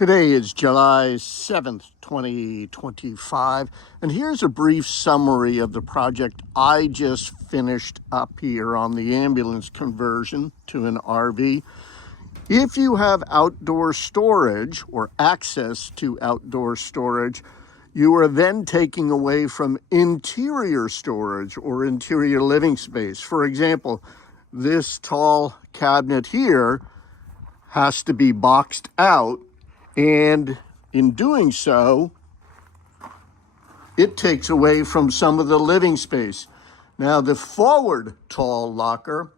Today is July 7th, 2025, and here's a brief summary of the project I just finished up here on the ambulance conversion to an RV. If you have outdoor storage or access to outdoor storage, you are then taking away from interior storage or interior living space. For example, this tall cabinet here has to be boxed out, and in doing so, it takes away from some of the living space. Now, the forward tall locker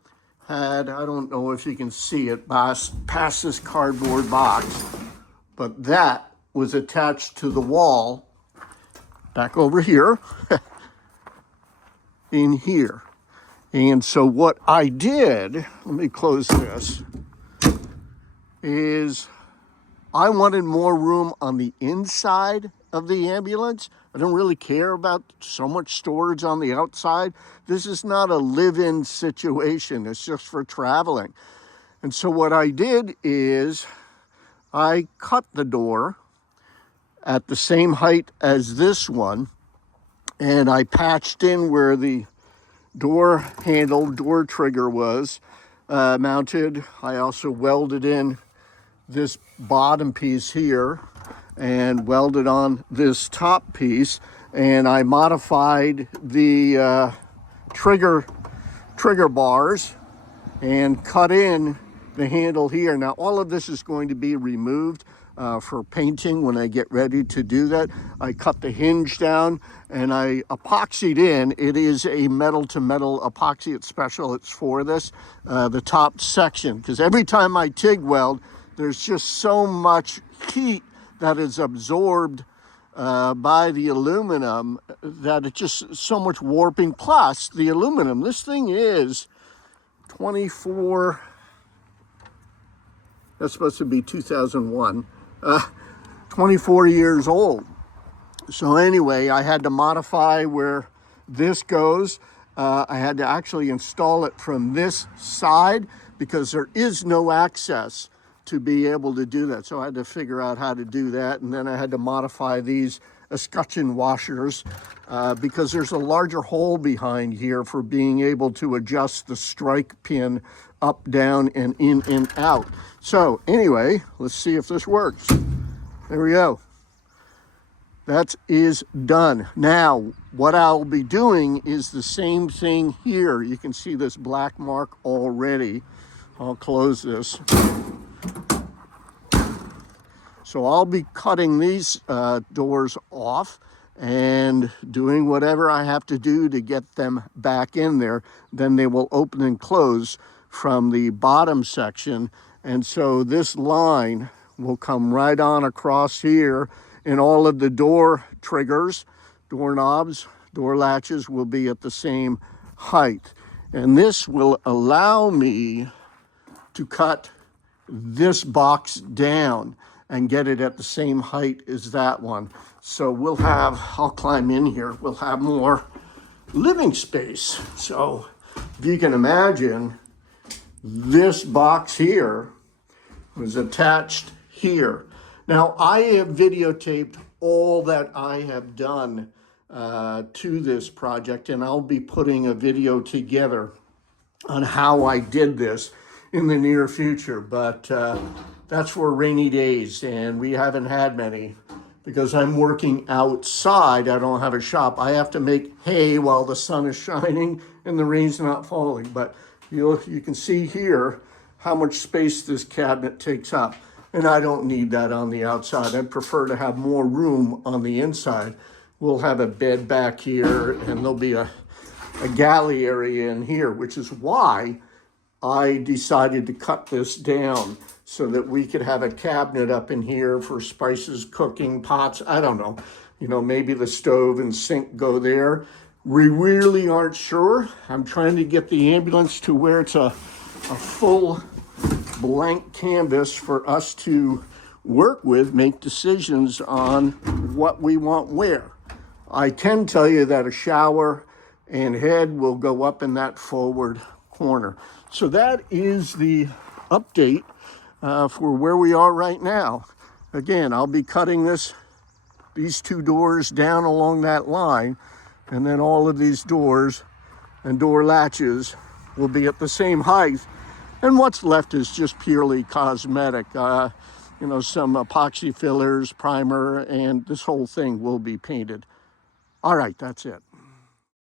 had, I don't know if you can see it past this cardboard box, but that was attached to the wall back over here, in here. And so what I did, let me close this, is I wanted more room on the inside of the ambulance. I don't really care about so much storage on the outside. This is not a live-in situation. It's just for traveling. And so what I did is I cut the door at the same height as this one, and I patched in where the door handle, door trigger was mounted. I also welded in this bottom piece here and welded on this top piece, and I modified the trigger bars and cut in the handle here. Now all of this is going to be removed for painting when I get ready to do that. I cut the hinge down and I epoxied in. It is a metal to metal epoxy. It's special. It's for this, the top section, because every time I TIG weld, there's just so much heat that is absorbed by the aluminum that it's just so much warping. Plus the aluminum, this thing is 24, that's supposed to be 2001, 24 years old. So anyway, I had to modify where this goes. I had to actually install it from this side because there is no access to be able to do that. So I had to figure out how to do that. And then I had to modify these escutcheon washers because there's a larger hole behind here for being able to adjust the strike pin up, down, and in and out. So anyway, let's see if this works. There we go. That is done. Now, what I'll be doing is the same thing here. You can see this black mark already. I'll close this. So I'll be cutting these doors off and doing whatever I have to do to get them back in there. Then they will open and close from the bottom section. And so this line will come right on across here, and all of the door triggers, doorknobs, door latches will be at the same height. And this will allow me to cut this box down and get it at the same height as that one. So we'll have, I'll climb in here, we'll have more living space. So if you can imagine, this box here was attached here. Now I have videotaped all that I have done to this project, and I'll be putting a video together on how I did this in the near future, but that's for rainy days, and we haven't had many because I'm working outside. I don't have a shop. I have to make hay while the sun is shining and the rain's not falling. But you can see here how much space this cabinet takes up, and I don't need that on the outside. I'd prefer to have more room on the inside. We'll have a bed back here, and there'll be a galley area in here, which is why I decided to cut this down so that we could have a cabinet up in here for spices, cooking, pots. I don't know, maybe the stove and sink go there. We really aren't sure. I'm trying to get the ambulance to where it's a full blank canvas for us to work with, make decisions on what we want where. I can tell you that a shower and head will go up in that forward corner. So that is the update for where we are right now. again, I'll be cutting these two doors down along that line, and then all of these doors and door latches will be at the same height. And what's left is just purely cosmetic. You know, some epoxy fillers, primer, and this whole thing will be painted. All right, that's it.